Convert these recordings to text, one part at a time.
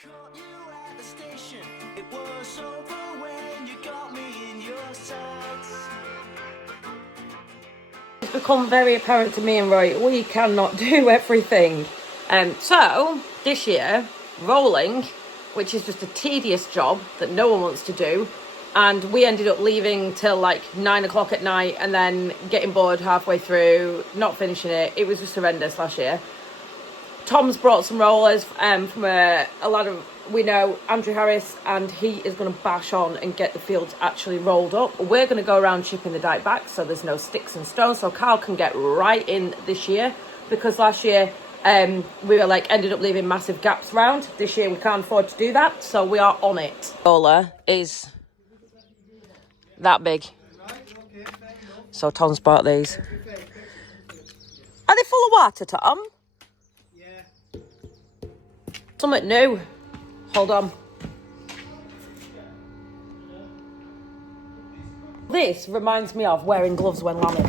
Caught you at the station. It was over when you got me in your sights. It's become very apparent to me and Roy, we cannot do everything. So, this year, rolling, which is just a tedious job that no one wants to do, and we ended up leaving till like 9 o'clock at night and then getting bored halfway through, not finishing it. It was just horrendous last year. Tom's brought some rollers from a lad of, we know, Andrew Harris, and he is going to bash on and get the fields actually rolled up. We're going to go around chipping the dyke back so there's no sticks and stones, so Carl can get right in this year, because last year we were ended up leaving massive gaps around. This year we can't afford to do that, so we are on it. Roller is that big, so Tom's brought these. Are they full of water, Tom? Something new. Hold on. This reminds me of wearing gloves when lambing.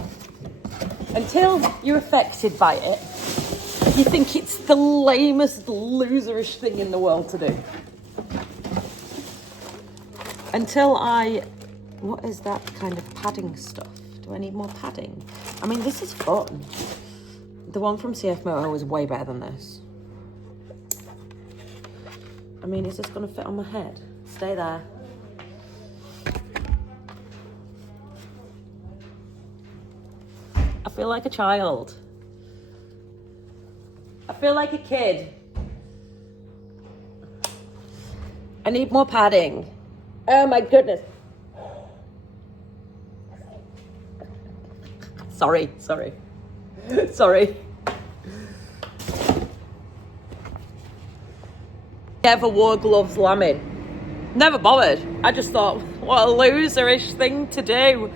Until you're affected by it, you think it's the lamest, loserish thing in the world to do. What is that kind of padding stuff? Do I need more padding? I mean, this is fun. The one from CF Moto is way better than this. I mean, is this going to fit on my head? Stay there. I feel like a child. I feel like a kid. I need more padding. Oh my goodness. Sorry. Sorry. Never wore gloves lambing. Never bothered. I just thought, what a loserish thing to do.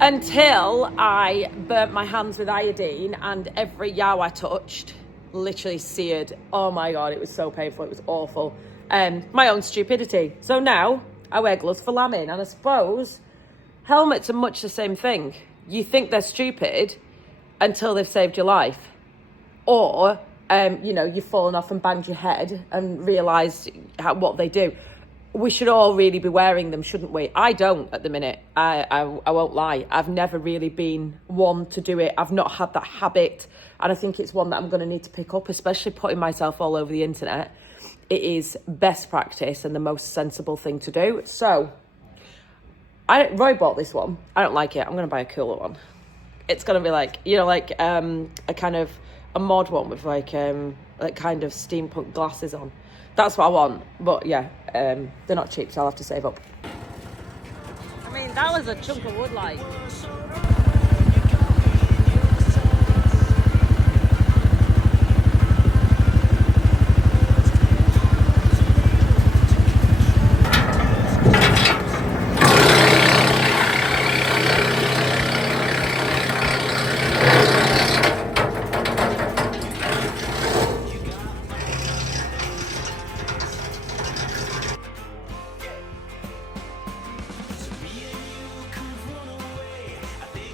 Until I burnt my hands with iodine and every yow I touched literally seared. Oh my God, it was so painful. It was awful. My own stupidity. So now I wear gloves for lambing, and I suppose helmets are much the same thing. You think they're stupid until they've saved your life. Or you've fallen off and banged your head and realised what they do. We should all really be wearing them, shouldn't we? I don't at the minute. I won't lie. I've never really been one to do it. I've not had that habit. And I think it's one that I'm going to need to pick up, especially putting myself all over the internet. It is best practice and the most sensible thing to do. So, Roy bought this one. I don't like it. I'm going to buy a cooler one. It's going to be a kind of a mod one with like kind of steampunk glasses on. That's what I want. But yeah, they're not cheap, so I'll have to save up. I mean, that was a chunk of wood, like. Me and you could run away. I think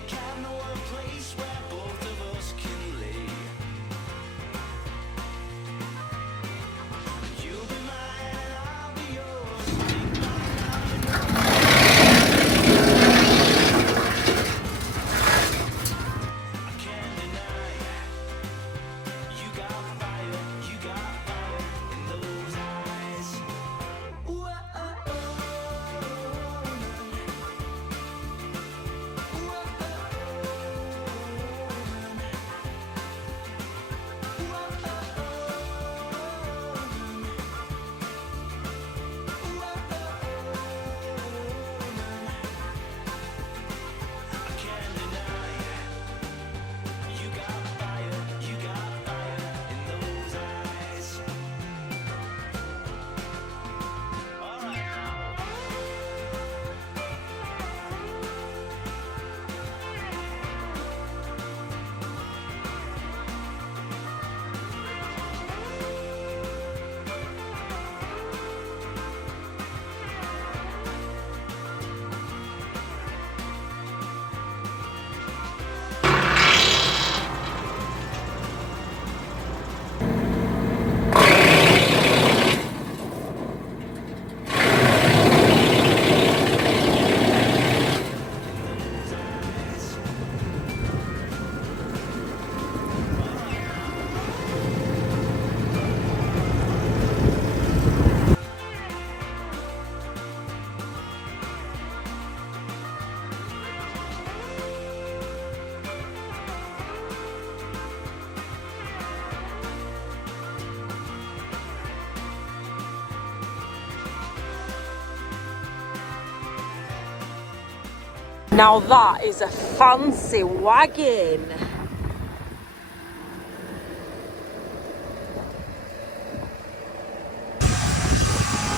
Now that is a fancy wagon.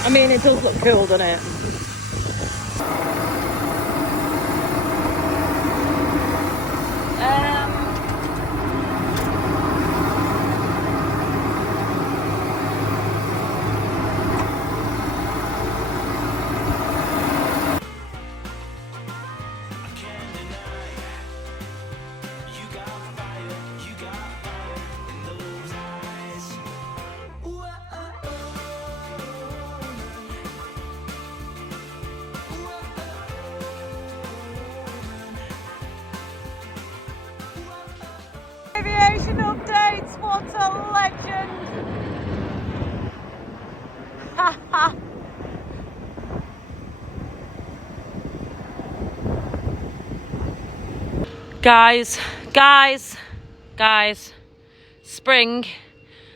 I mean, it does look cool, doesn't it? I can't deny you got fire, you got fire in those eyes. Aviation updates, what a legend! Haha! Guys, spring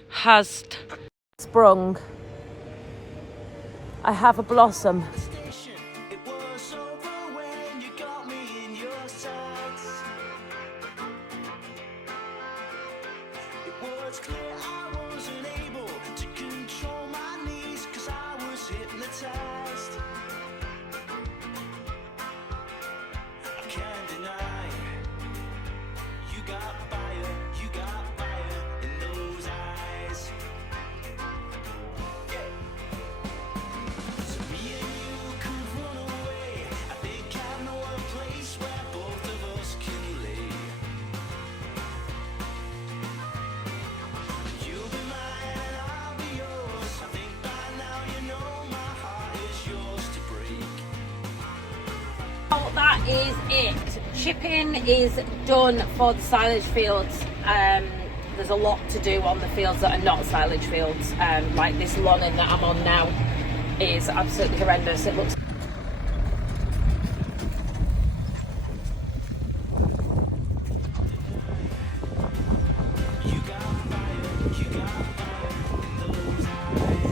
has sprung. I have a blossom. Station, it was over when you got me in your sights. It was clear I wasn't able to control my knees, 'cause I was hypnotized. I can't deny you got fire in those eyes. So me and you could run away. I think I know a place where both of us can lay. You'll be mine and I'll be yours. I think by now you know my heart is yours to break. Oh, that is it. Chipping is done for the silage fields. There's a lot to do on the fields that are not silage fields. Like this lawn that I'm on now is absolutely horrendous. It looks You got fire in those eyes.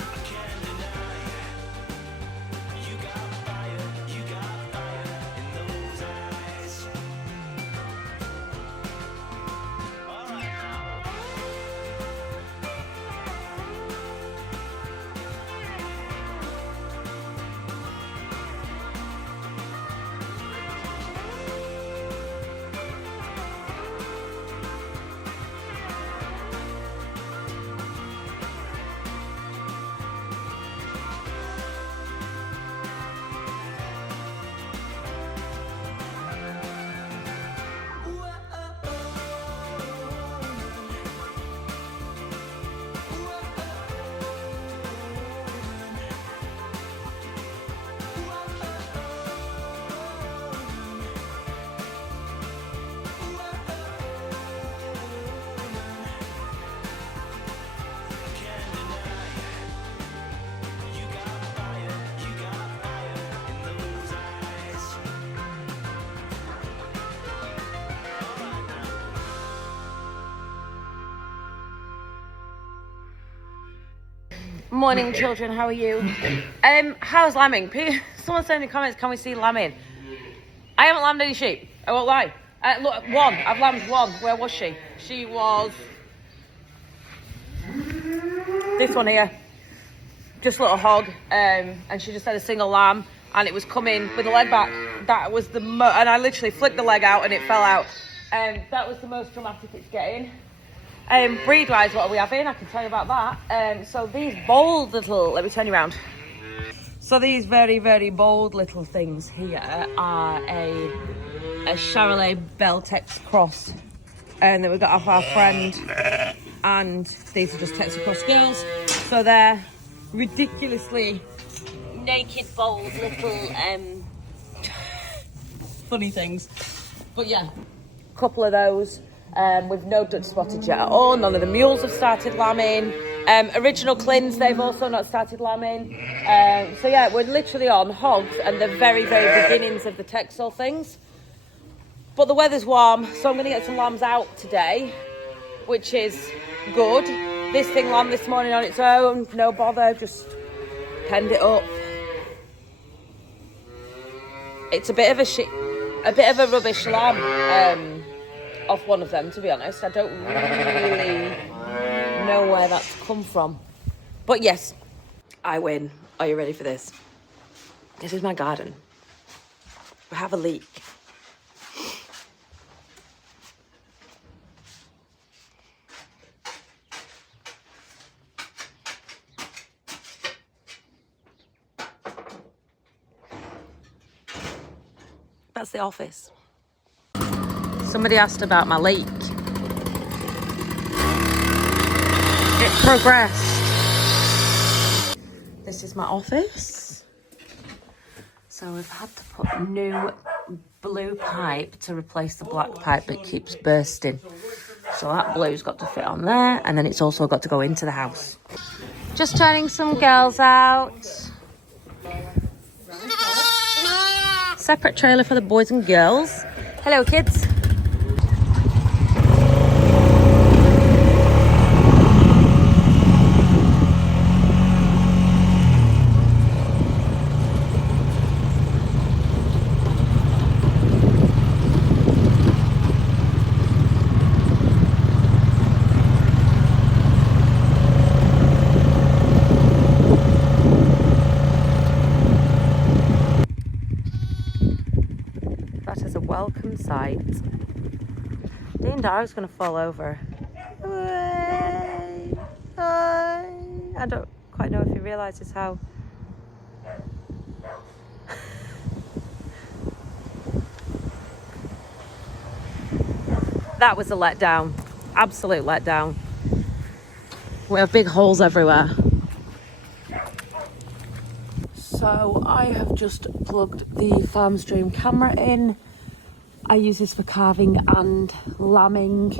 I can't deny you got fire in those eyes. All right now. morning, children. How are you? How's lambing? Someone said in the comments, can we see lambing? I haven't lambed any sheep. I won't lie. Look, one. I've lambed one. Where was she? She was this one here. Just a little hog. And she just had a single lamb, and it was coming with the leg back. That was the and I literally flicked the leg out and it fell out. That was the most dramatic it's getting. Breed-wise, what are we having? I can tell you about that. So these bold little, let me turn you around. So these very, very bold little things here are a Charolais Beltex cross. And then we've got off our friend, and these are just Texas cross girls. So they're ridiculously naked, bold little funny things. But yeah, a couple of those. We've no Dutch spotted yet at all. None of the mules have started lambing. Original clins, they've also not started lambing. So yeah, we're literally on hogs and the very, very beginnings of the Texel things. But the weather's warm, so I'm going to get some lambs out today, which is good. This thing lambed this morning on its own, no bother, just penned it up. It's a bit of a rubbish lamb off one of them, to be honest. I don't really know where that's come from. But yes, I win. Are you ready for this? This is my garden. We have a leak. That's the office. Somebody asked about my leak. It progressed. This is my office. So we've had to put new blue pipe to replace the black pipe that keeps bursting. So that blue's got to fit on there, and then it's also got to go into the house. Just turning some girls out. Separate trailer for the boys and girls. Hello, kids. Welcome sight. Dean Dar's gonna fall over. I don't quite know if he realises how that was a letdown. Absolute letdown. We have big holes everywhere. So I have just plugged the Farm Stream camera in. I use this for carving and lambing,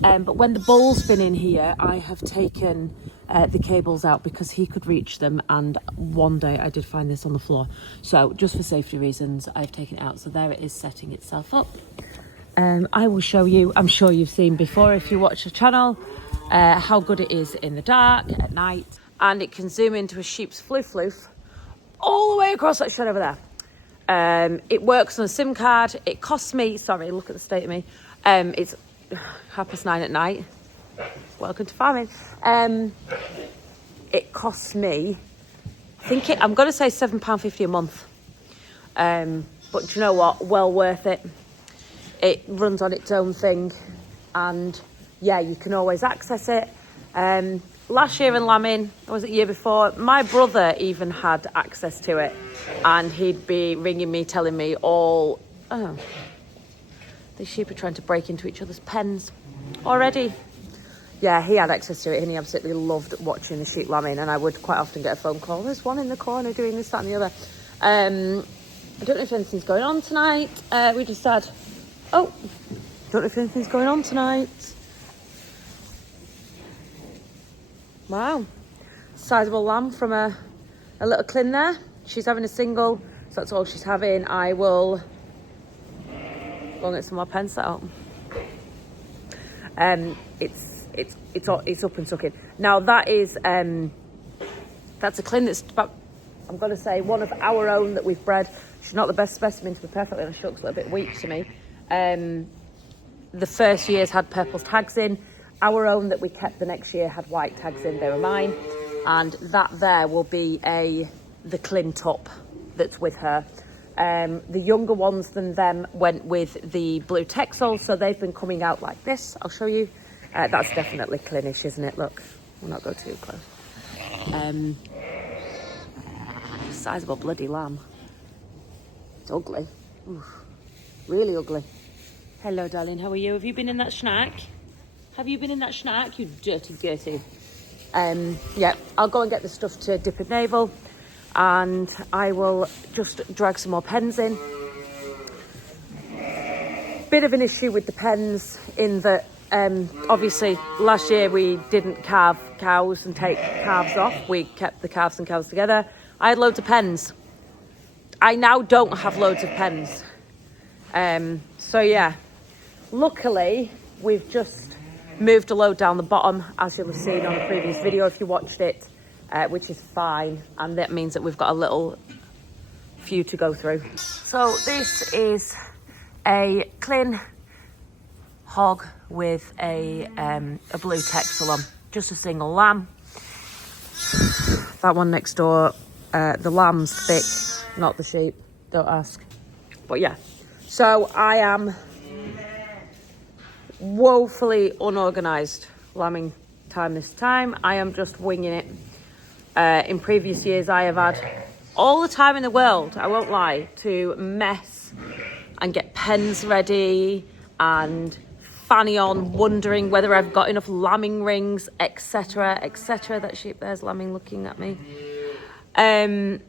but when the bull's been in here, I have taken the cables out because he could reach them, and one day I did find this on the floor. So just for safety reasons, I've taken it out. So there it is setting itself up. I will show you, I'm sure you've seen before if you watch the channel, how good it is in the dark, at night, and it can zoom into a sheep's floof all the way across that shed over there. It works on a SIM card. It costs me, sorry, look at the state of me. It's 9:30 at night. Welcome to farming. It costs me, I'm going to say £7.50 a month. But do you know what? Well worth it. It runs on its own thing. And yeah, you can always access it. Last year in lambing, or was it year before, my brother even had access to it, and he'd be ringing me, telling me these sheep are trying to break into each other's pens already. Yeah, he had access to it, and he absolutely loved watching the sheep lambing, and I would quite often get a phone call, there's one in the corner doing this, that and the other. I don't know if anything's going on tonight. We just had, don't know if anything's going on tonight. Wow, sizable lamb from a little clin there. She's having a single, so that's all she's having. I will go and get some more pens set up. It's up and sucking. Now that is that's a clin that's about, I'm going to say, one of our own that we've bred. She's not the best specimen, to be perfectly honest. She looks a little bit weak to me. The first year's had purple tags in. Our own that we kept the next year had white tags in. They were mine, and that there will be the clin top that's with her. The younger ones than them went with the blue Texel, so they've been coming out like this. I'll show you. That's definitely clinish, isn't it? Look, we'll not go too close. Sizable bloody lamb. It's ugly. Oof. Really ugly. Hello, darling. How are you? Have you been in that snack? Have you been in that snack, you dirty gertie? Yeah, I'll go and get the stuff to dip in navel, and I will just drag some more pens in. Bit of an issue with the pens in that Obviously, last year we didn't calve cows and take calves off. We kept the calves and cows together. I had loads of pens. I now don't have loads of pens. So yeah, luckily we've just moved a load down the bottom, as you'll have seen on a previous video if you watched it, which is fine. And that means that we've got a little few to go through. So this is a Clin hog with a blue Texel on, just a single lamb. That one next door, the lamb's thick, not the sheep, don't ask. But yeah, so I am woefully unorganised lambing time this time. I am just winging it. In previous years I have had all the time in the world, I won't lie, to mess and get pens ready and fanny on, wondering whether I've got enough lambing rings, etc, etc. That sheep there's lambing looking at me. And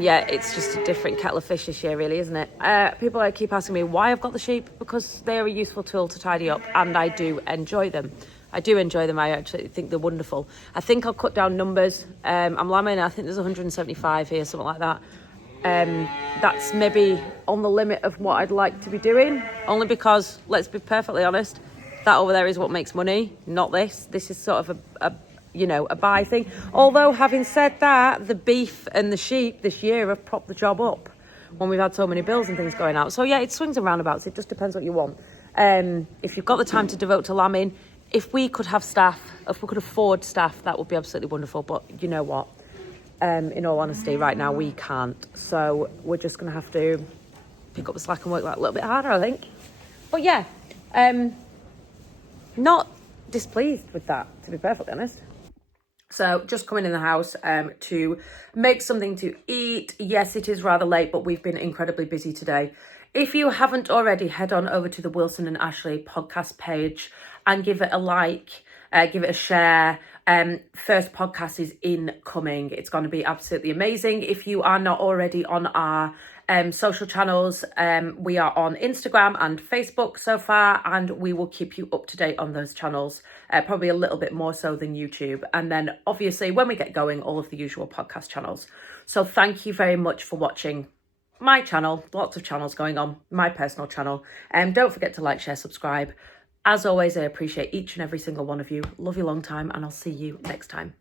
yeah, it's just a different kettle of fish this year, really, isn't it? People keep asking me why I've got the sheep, because they're a useful tool to tidy up, and I do enjoy them. I actually think they're wonderful. I think I'll cut down numbers. I'm lambing, I think there's 175 here, something like that. That's maybe on the limit of what I'd like to be doing, only because, let's be perfectly honest, that over there is what makes money, not this. This is sort of a buy thing. Although, having said that, the beef and the sheep this year have propped the job up when we've had so many bills and things going out. So yeah, it swings and roundabouts. It just depends what you want. If you've got the time to devote to lambing, if we could have staff, if we could afford staff, that would be absolutely wonderful. But you know what? In all honesty, right now we can't. So we're just going to have to pick up the slack and work that a little bit harder, I think. But yeah, not displeased with that, to be perfectly honest. So just coming in the house to make something to eat. Yes, it is rather late, but we've been incredibly busy today. If you haven't already, head on over to the Wilson and Ashley podcast page and give it a like, give it a share. First podcast is incoming. It's going to be absolutely amazing. If you are not already on our social channels, we are on Instagram and Facebook so far, and we will keep you up to date on those channels, probably a little bit more so than YouTube. And then obviously when we get going, all of the usual podcast channels. So thank you very much for watching my channel. Lots of channels going on, my personal channel. Don't forget to like, share, subscribe. As always, I appreciate each and every single one of you. Love you long time, and I'll see you next time.